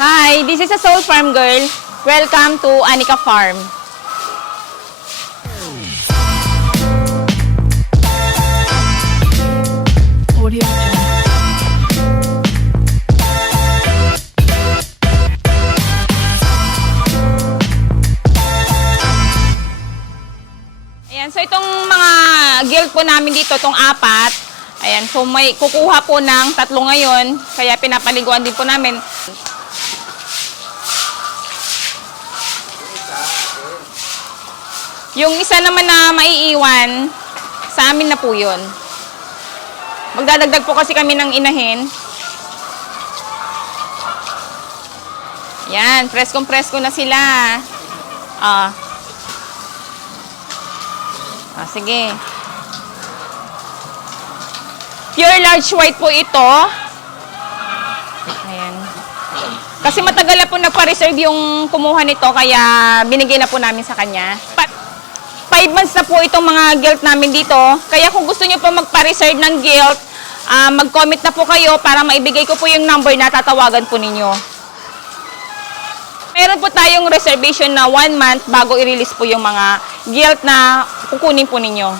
Hi, this is a Soul Farm girl. Welcome to Anika Farm. Audio Jungle. Ayan, so itong mga guild po namin dito, itong apat. Ayan, so may kukuha po ng 3 ngayon, kaya pinapaliguan din po namin. Yung isa naman na maiiwan, sa amin na po yun. Magdadagdag po kasi kami ng inahin. Yan, preskong-presko na sila. Sige. Pure large white po ito. Ayan. Kasi matagal na po nagpa-reserve yung kumuha nito, kaya binigay na po namin sa kanya. 5 months na po itong mga gilt namin dito. Kaya kung gusto nyo po magpa-reserve ng gilt, mag-comment na po kayo para maibigay ko po yung number na tatawagan po ninyo. Meron po tayong reservation na 1 month bago i-release po yung mga gilt na kukunin po ninyo.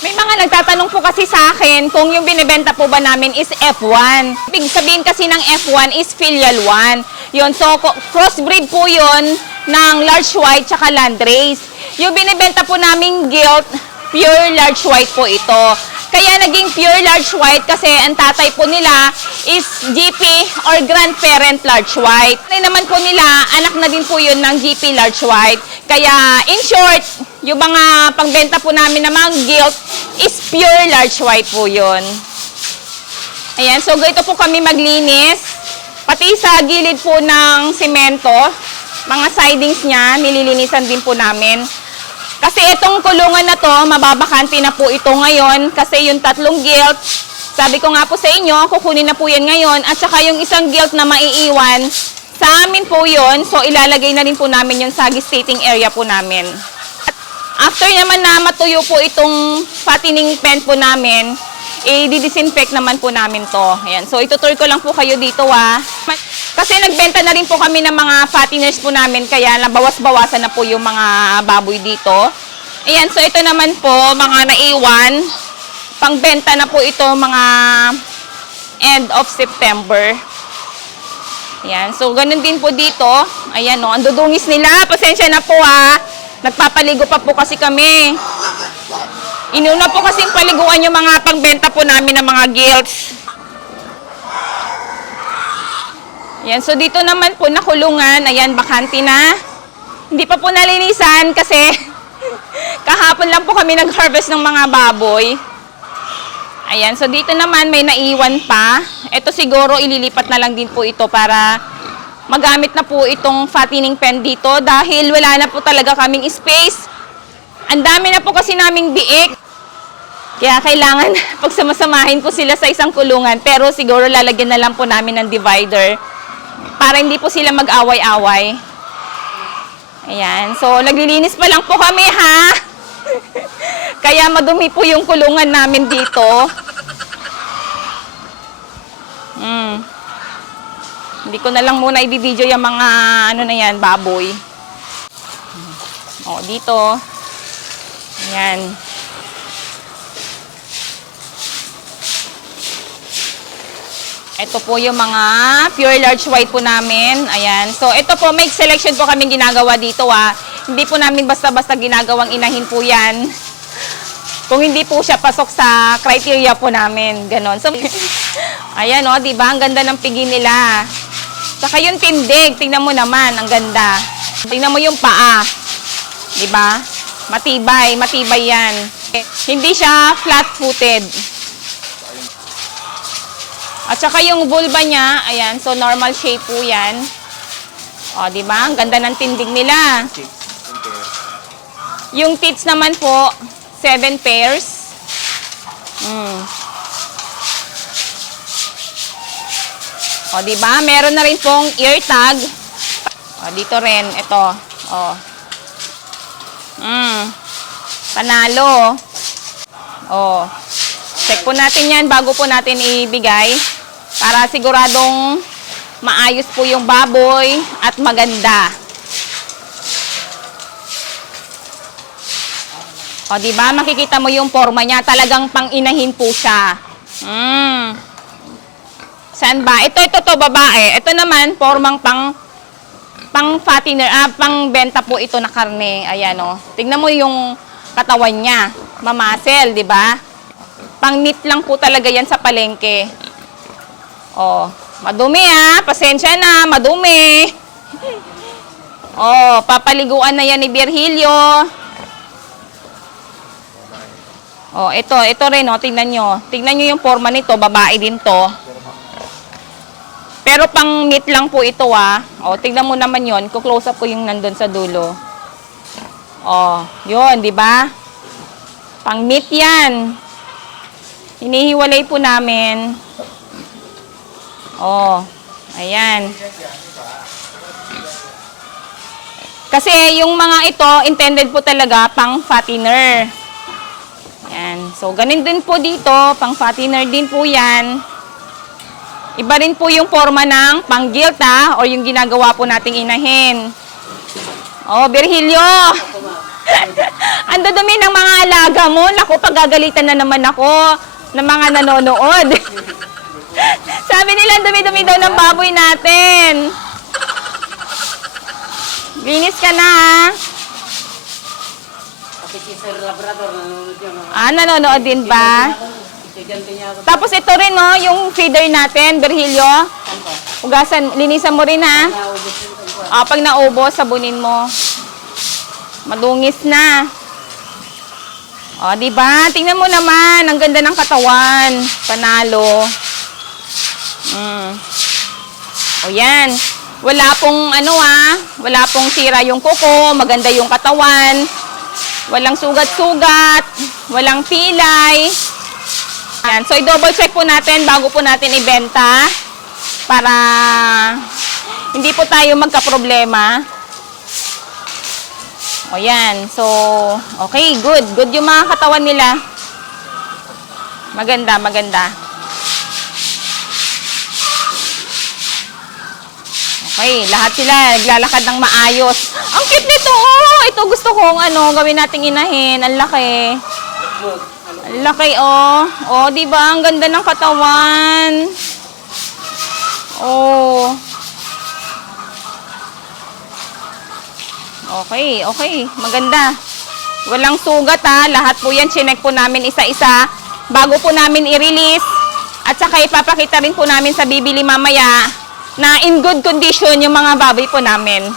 May mga nagtatanong po kasi sa akin kung yung binibenta po ba namin is F1. Ibig sabihin kasi ng F1 is filial 1. Yun, so crossbreed po yun ng large white tsaka landrace. Yung binibenta po namin gilt, pure large white po ito. Kaya naging pure large white kasi ang tatay po nila is GP or grandparent large white. Ano naman po nila, anak na din po yun ng GP large white. Kaya in short, yung mga pangbenta po namin ng mga gilt is pure large white po yun. Ayan, so ganito po kami maglinis. Pati sa gilid po ng semento, mga sidings niya, nililinisan din po namin. Kasi itong kulungan na to, mababakante na po ito ngayon kasi yung 3 gilt, sabi ko nga po sa inyo, kukunin na po yan ngayon at saka yung isang gilt na maiiwan, sa amin po yun, so ilalagay na rin po namin yung sa gestating area po namin. At after naman na matuyo po itong fattening pen po namin, i-disinfect naman po namin to. Ayan, so itutur ko lang po kayo dito Kasi nagbenta na rin po kami ng mga fatteners po namin, kaya nabawas-bawasan na po yung mga baboy dito. Ayan, so ito naman po, mga naiwan. Pangbenta na po ito mga end of September. Ayan, so ganun din po dito. Ayan, no, ang dudungis nila. Pasensya na po Nagpapaligo pa po kasi kami. Inuna po kasing paliguan yung mga pangbenta po namin ng mga gilts. Ayan, so dito naman po nakulungan, ayan, bakante na. Hindi pa po nalinisan kasi kahapon lang po kami nag-harvest ng mga baboy. Ayan, so dito naman may naiwan pa. Ito siguro ililipat na lang din po ito para magamit na po itong fattening pen dito dahil wala na po talaga kaming space. Ang dami na po kasi naming biik. Kaya kailangan pagsamasamahin po sila sa isang kulungan, pero siguro lalagyan na lang po namin ng divider para hindi po sila mag-away-away. Ayan. So, naglilinis pa lang po kami, Kaya madumi po yung kulungan namin dito. Hindi ko na lang muna i-video yung mga, baboy. O, dito. Ayan. Ito po yung mga pure large white po namin. Ayan. So, ito po, may selection po kaming ginagawa dito, Hindi po namin basta-basta ginagawang inahin po yan. Kung hindi po siya pasok sa criteria po namin. Ganon. So, ayan, diba? Ang ganda ng pigi nila. Saka yung tindig, tingnan mo naman, ang ganda. Tingnan mo yung paa. Diba? Matibay, matibay yan. Hindi siya flat-footed. At saka yung vulva niya, ayan, so normal shape po yan. O, diba? Ang ganda ng tindig nila. Yung teats naman po, 7 pairs. O, diba? Meron na rin pong ear tag. O, dito rin, ito. O. Panalo. O. Check po natin yan bago po natin ibigay. Para siguradong maayos po yung baboy at maganda. O, di ba? Makikita mo yung forma niya. Talagang pang-inahin po siya. Saan ba? Ito, babae. Ito naman, formang pang fattener, pang benta po ito na karne. Ayan, o. Tignan mo yung katawan niya. Mamasel, di ba? Pang meat lang po talaga yan sa palengke. O, madumi pasensya na, madumi. O, papaliguan na yan ni Virgilio. Oh, ito rin, tingnan nyo. Tingnan nyo yung forma nito, babae din to. Pero pang meat lang po ito, Oh, tingnan mo naman yon. Ku-close up ko yung nandun sa dulo. Oh, yun, di ba? Pang meat yan. Hinihiwalay po namin. Oh, ayan. Kasi yung mga ito, intended po talaga pang fattener. Yan. So, ganun din po dito. Pang fattener din po yan. Iba rin po yung forma ng pang-gilt, o yung ginagawa po nating inahin. Oh, Virgilio! Ang dudumi ng mga alaga mo. Naku, pagagalitan na naman ako ng mga nanonood. Sabi nila, dumi-dumi daw ng baboy natin. Linis ka na, Si Sir Labrador, nanonood yun. nanonood din ba? Tapos ito rin, yung feeder natin, Virgilio. Ugasan, linisan mo rin, pag naubos, sabunin mo. Madungis na. O, di ba? Tingnan mo naman, ang ganda ng katawan. Panalo. O, yan. Wala pong, wala pong sira yung kuko, maganda yung katawan. Walang sugat-sugat, walang pilay. Yan. So, i-double check po natin bago po natin ibenta para hindi po tayo magka-problema. O, yan. So, okay, good. Good yung mga katawan nila. Maganda, maganda. Okay, lahat sila naglalakad ng maayos. Ang cute nito, ito gusto kong gawin nating inahin. Ang laki. Ang laki, di ba? Ang ganda ng katawan. Okay, okay. Maganda. Walang sugat, Lahat po yan, chinek po namin isa-isa bago po namin i-release. At saka ipapakita rin po namin sa bibili mamaya na in good condition yung mga baboy po namin.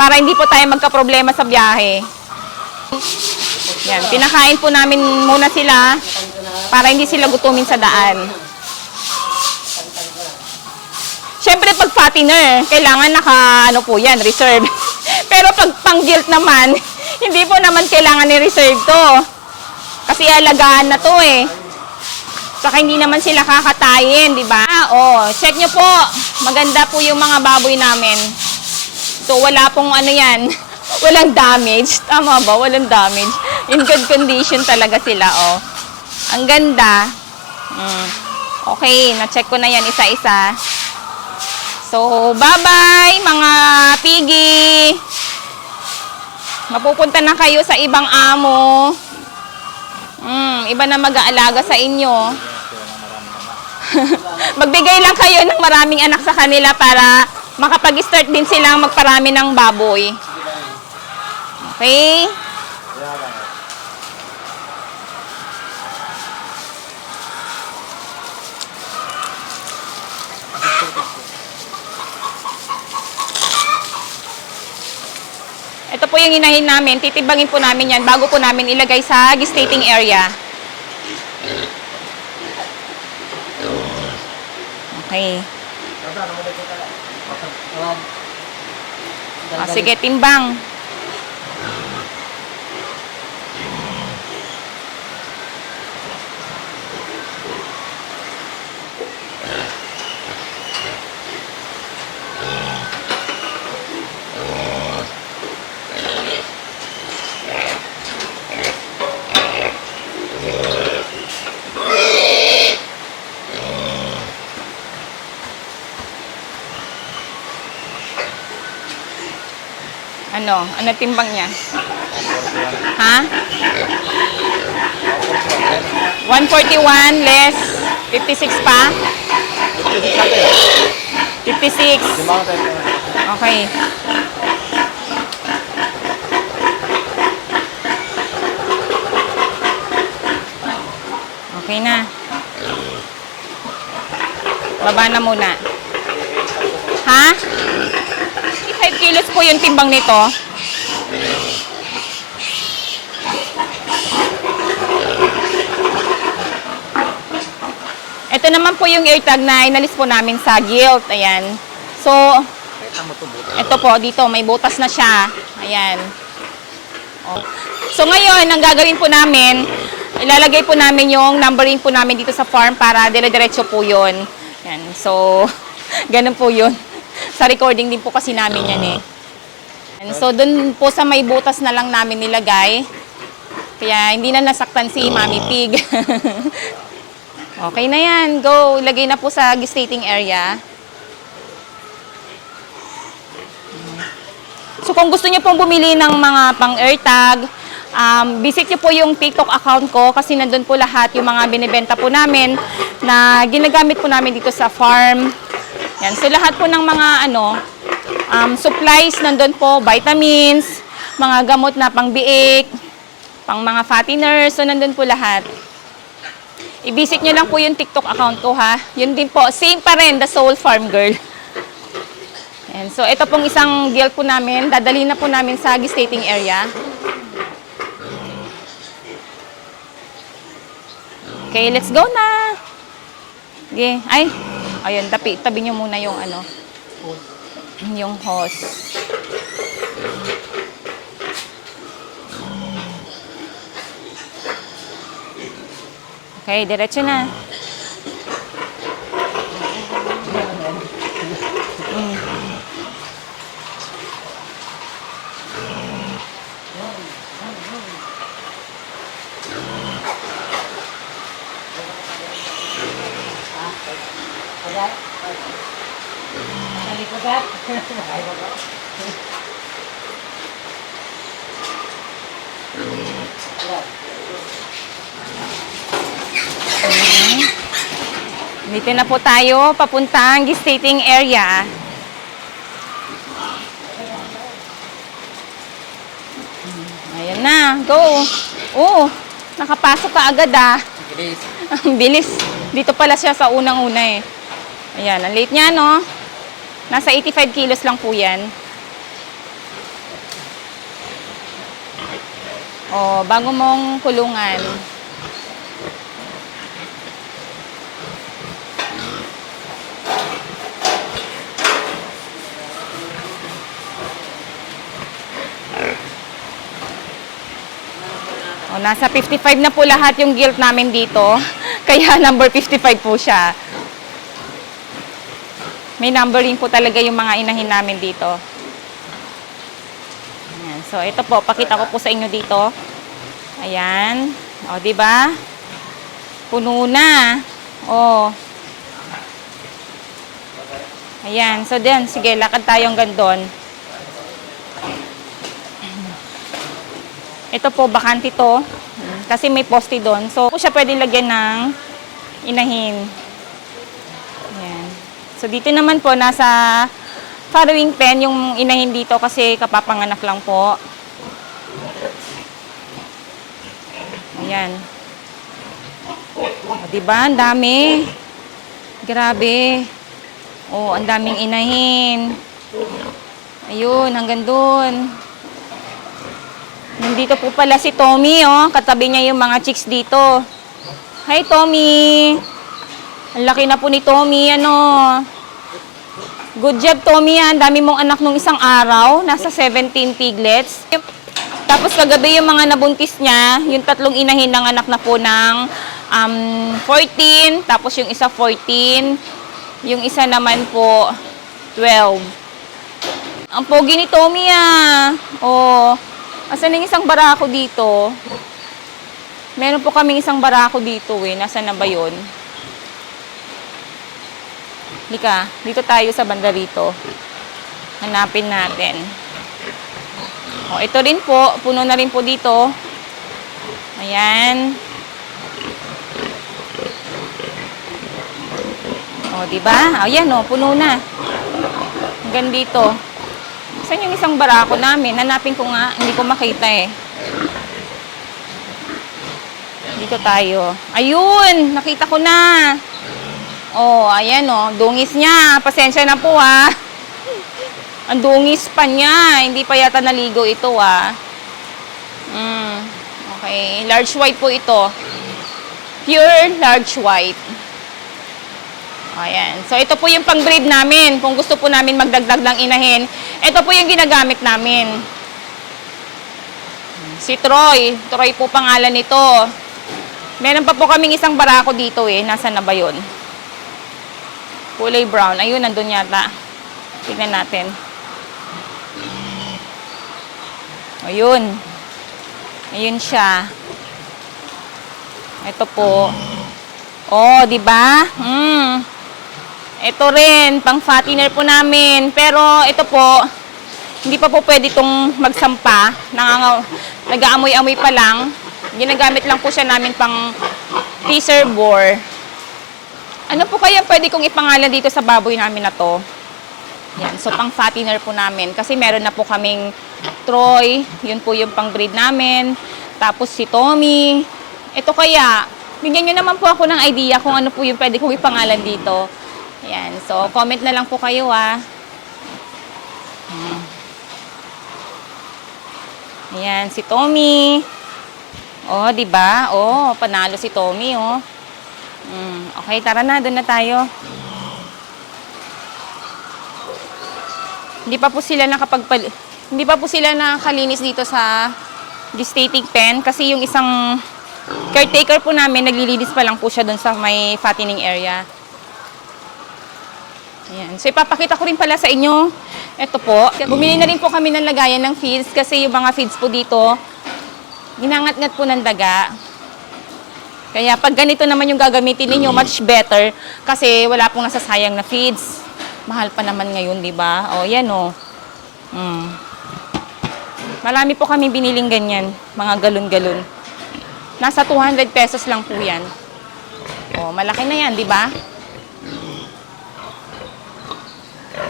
Para hindi po tayo magka-problema sa biyahe. Yan, pinakain po namin muna sila para hindi sila gutumin sa daan. Siyempre, pag fattener, kailangan po yan, reserve. Pero pag pang-gilt naman, hindi po naman kailangan ni-reserve to. Kasi alagaan na to Saka hindi naman sila kakatayin, di ba? Check nyo po. Maganda po yung mga baboy namin. So, wala pong yan. Walang damage. Tama ba? Walang damage. In good condition talaga sila, Ang ganda. Okay, na-check ko na yan isa-isa. So, bye-bye, mga pigi. Mapupunta na kayo sa ibang amo. Iba na mag-aalaga sa inyo. Magbigay lang kayo ng maraming anak sa kanila para makapag-start din silang magparami ng baboy. Okay? Ito po yung inahin namin. Titibangin po namin yan bago po namin ilagay sa gestating area. Okay. Sige, timbang. Ano timbang niya? Ha? 141 less 56 pa? 56. Okay. Okay na. Baba na muna. Ha? 5 kilos po yung timbang nito. Ito naman po yung AirTag na inalis po namin sa Gilt. Ayan. So, ito po, dito, may butas na siya. Ayan. Oh. So, ngayon, ang gagawin po namin, ilalagay po namin yung numbering po namin dito sa farm para dire-diretso po yun. Ayan. So, ganun po yun. Sa recording din po kasi namin yan eh. And so, dun po sa may butas na lang namin nilagay. Kaya, hindi na nasaktan si Mami Pig. Okay na yan. Go. Ilagay na po sa gestating area. So, kung gusto niyo pong bumili ng mga pang-AirTag, visit niyo po yung TikTok account ko kasi nandun po lahat yung mga binibenta po namin na ginagamit po namin dito sa farm. Yan. So, lahat po ng mga supplies nandun po, vitamins, mga gamot na pang-biik, pang mga fatteners. So, nandun po lahat. I-visit nyo lang po yung TikTok account ko, ha. Yun din po. Same pa rin, The Soul Farm Girl. And so, ito pong isang gilt po namin. Dadalhin na po namin sa gestating area. Okay, let's go na. Okay. Ay, ayun, tabi nyo muna yung yung hose. Okay, diretso na. Dito na po tayo, papuntang gestating area. Ayan na, go. Oh, nakapasok ka agad ah. Bilis. Ang bilis. Dito pala siya sa unang-una eh. Ayan, ang late niya no. Nasa 85 kilos lang po yan. Oh, bago mong kulungan. Oh, nasa 55 na po lahat yung gilt namin dito. Kaya number 55 po siya. May numbering po talaga yung mga inahin namin dito. Ayan. So, ito po. Pakita ko po sa inyo dito. Ayan. O, diba? Puno na. O. Ayan. So, then, sige, lakad tayo hanggang doon. Ito po, bakante to. Kasi may poste doon. So, siya pwede lagyan ng inahin. Ayan. So, dito naman po, nasa farrowing pen yung inahin dito kasi kapapanganak lang po. Ayan. O, diba? Ang dami. Grabe. O, ang daming inahin. Ayun, hanggang doon. Nandito po pala si Tommy, oh. Katabi niya yung mga chicks dito. Hi, Tommy. Ang laki na po ni Tommy, Good job, Tommy, ah. Ang dami mong anak nung isang araw. Nasa 17 piglets. Tapos kagabi yung mga nabuntis niya, yung tatlong inahin ng anak na po ng 14. Tapos yung isa 14. Yung isa naman po 12. Ang pogi ni Tommy, ah. Oh. Asan yung isang barako dito? Meron po kaming isang barako dito eh. Nasaan na ba yun? Lika, dito tayo sa banda rito. Hanapin natin. O, ito rin po. Puno na rin po dito. Ayan. O, diba? Ayan, o. Puno na. Hanggang dito. Saan yung isang barako namin? Hanapin ko nga. Hindi ko makita eh. Dito tayo. Ayun! Nakita ko na. Oh, ayan oh. Dungis niya. Pasensya na po ha. Ang dungis pa niya. Hindi pa yata naligo ito ah. Okay. Large white po ito. Pure large white. Ayan. So, ito po yung pang-breed namin. Kung gusto po namin magdagdag ng inahin, ito po yung ginagamit namin. Si Troy. Troy po pangalan nito. Meron pa po kaming isang barako dito eh. Nasaan na ba yun? Kulay brown. Ayun, nandun yata. Tignan natin. Ayun. Ayun siya. Ito po. Oh, di ba? Ito rin, pang fattener po namin. Pero ito po, hindi pa po pwede itong magsampa. Nag-aamoy-amoy pa lang. Ginagamit lang po siya namin pang teaser bore. Ano po kaya pwede kong ipangalan dito sa baboy namin na to? Yan, so pang fattener po namin. Kasi meron na po kaming Troy, yun po yung pang breed namin. Tapos si Tommy. Ito kaya, bigyan nyo naman po ako ng idea kung ano po yung pwede kong ipangalan dito. Yan, so comment na lang po kayo ah. Ayan, si Tommy. Oh, di ba? Oh, panalo si Tommy, oh. Okay, tara na, doon na tayo. Hindi pa po sila nakakalinis dito sa gestating pen kasi yung isang caretaker po namin, naglilinis pa lang po siya doon sa may fattening area. Ayan. So, ipapakita ko rin pala sa inyo. Ito po. Bumili na rin po kami ng lagayan ng feeds kasi yung mga feeds po dito, ginangat-ngat po ng daga. Kaya pag ganito naman yung gagamitin ninyo, much better kasi wala pong nasasayang na feeds. Mahal pa naman ngayon, di ba? O, yan o. Marami po kami biniling ganyan, mga galon-galon. Nasa 200 pesos lang po yan. O, malaki na yan, di ba?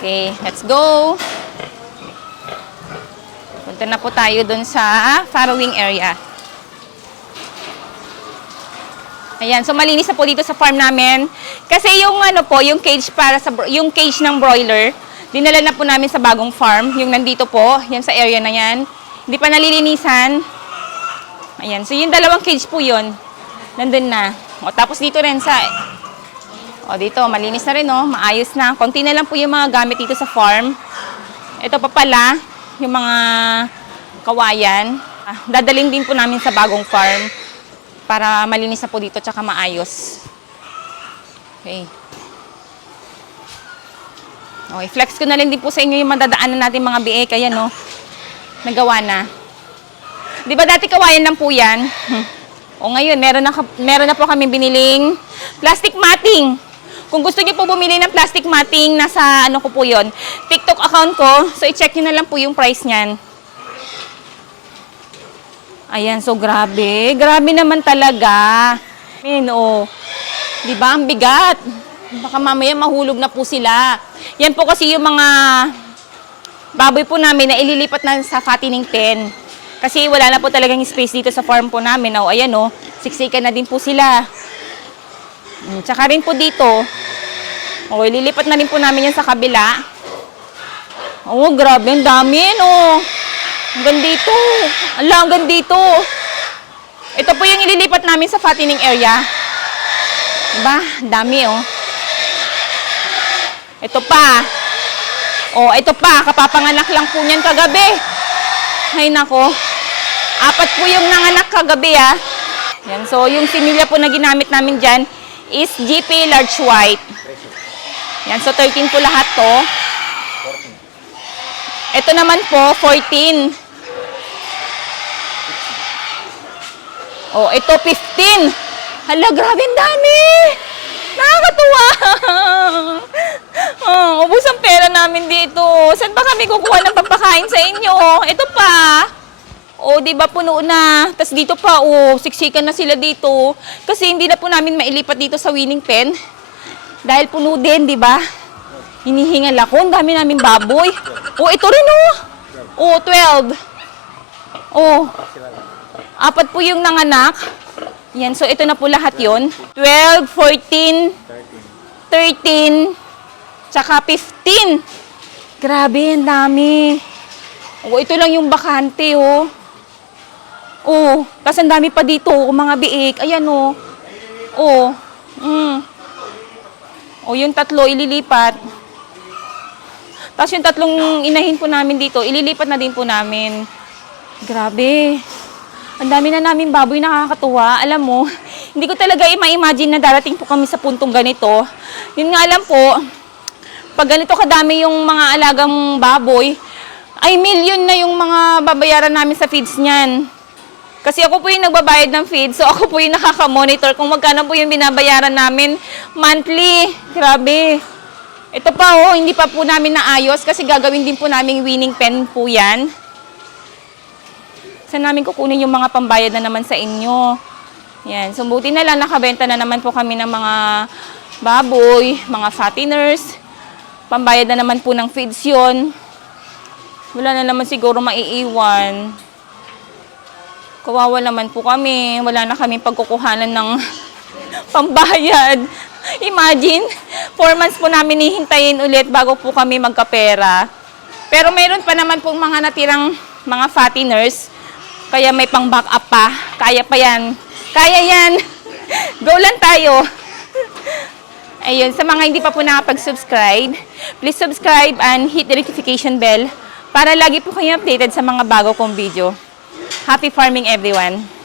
Okay, let's go. Punta na po tayo dun sa farrowing area. Ayan, so malinis na po dito sa farm namin. Kasi yung ano po, yung cage yung cage ng broiler, dinala na po namin sa bagong farm, yung nandito po, yan sa area na yan. Hindi pa nalilinisan. Ayan, so yung dalawang cage po yun, nandun na. O, tapos dito rin sa, o dito, malinis na rin o, maayos na. Konti na lang po yung mga gamit dito sa farm. Ito pa pala, yung mga kawayan. Dadalhin din po namin sa bagong farm para malinis na po dito tsaka maayos. Okay. Okay, flex ko na rin din po sa inyo yung madadaanan natin mga biek. Ayan no, nagawa na. Di ba dati kawayan lang po yan? O ngayon, meron na po kami biniling plastic matting. Kung gusto niyo po bumili ng plastic matting, nasa ano ko po yun, TikTok account ko. So, i-check nyo na lang po yung price niyan. Ayan, so grabe. Grabe naman talaga. Oh. Di ba? Ang bigat. Baka mamaya mahulog na po sila. Yan po kasi yung mga baboy po namin na ililipat na sa fattening pen. Kasi wala na po talagang space dito sa farm po namin. Oh, ayan oh, siksikan na din po sila. Tsaka rin po dito, oh, ililipat na rin po namin yan sa kabila. Oh, grabe, ang dami, no? Hanggang dito. Ala, hanggang dito. Ito po yung ililipat namin sa fattening area. Diba? Dami, oh. Ito pa. Oh, ito pa. Kapapanganak lang po niyan kagabi. Ay, nako. 4 po yung nanganak kagabi, ah. Yan, so, yung similya po na ginamit namin dyan is GP Large White. Yan, so 13 po lahat to. Ito naman po, 14. Oh, ito 15. Hala, grabe ang dami. Nakakatuwa. Ubus ang pera namin dito. Saan ba kami kukuha ng pampakain kakain sa inyo. Ito pa. O, di ba puno na. Tapos dito pa, siksikan na sila dito. Kasi hindi na po namin mailipat dito sa winning pen. Dahil puno din, di ba? Hinihingal ako. Ang dami namin baboy. Ito rin, 12. Apat po yung nanganak. Yan, so ito na po lahat yon. 12, 14, 13, tsaka 15. Grabe, ang dami. Ito lang yung bakante, kasi ang dami pa dito, mga biik. Ayan, yung 3 ililipat. Tapos yung 3 inahin po namin dito, ililipat na din po namin. Grabe. Ang dami na namin baboy, nakakatuwa. Alam mo, hindi ko talaga ma-imagine na darating po kami sa puntong ganito. Yun nga alam po, pag ganito kadami yung mga alagang baboy, ay million na yung mga babayaran namin sa feeds niyan. Kasi ako po yung nagbabayad ng feed, so ako po yung nakaka-monitor kung magkano po yung binabayaran namin monthly. Grabe. Ito pa hindi pa po namin naayos kasi gagawin din po namin winning pen po yan. Saan namin kukunin yung mga pambayad na naman sa inyo. Yan, so buti na lang nakabenta na naman po kami ng mga baboy, mga fatteners. Pambayad na naman po ng feeds yun. Wala na naman siguro maiiwan. Kawawa naman po kami. Wala na kami pagkukuhanan ng pambayad. Imagine, 4 months po namin hihintayin ulit bago po kami magkapera. Pero mayroon pa naman pong mga natirang mga fatteners. Kaya may pang backup pa. Kaya pa yan. Kaya yan. Go lang tayo. Ayun, sa mga hindi pa po nakapag-subscribe, please subscribe and hit the notification bell para lagi po kayo updated sa mga bago kong video. Happy farming everyone!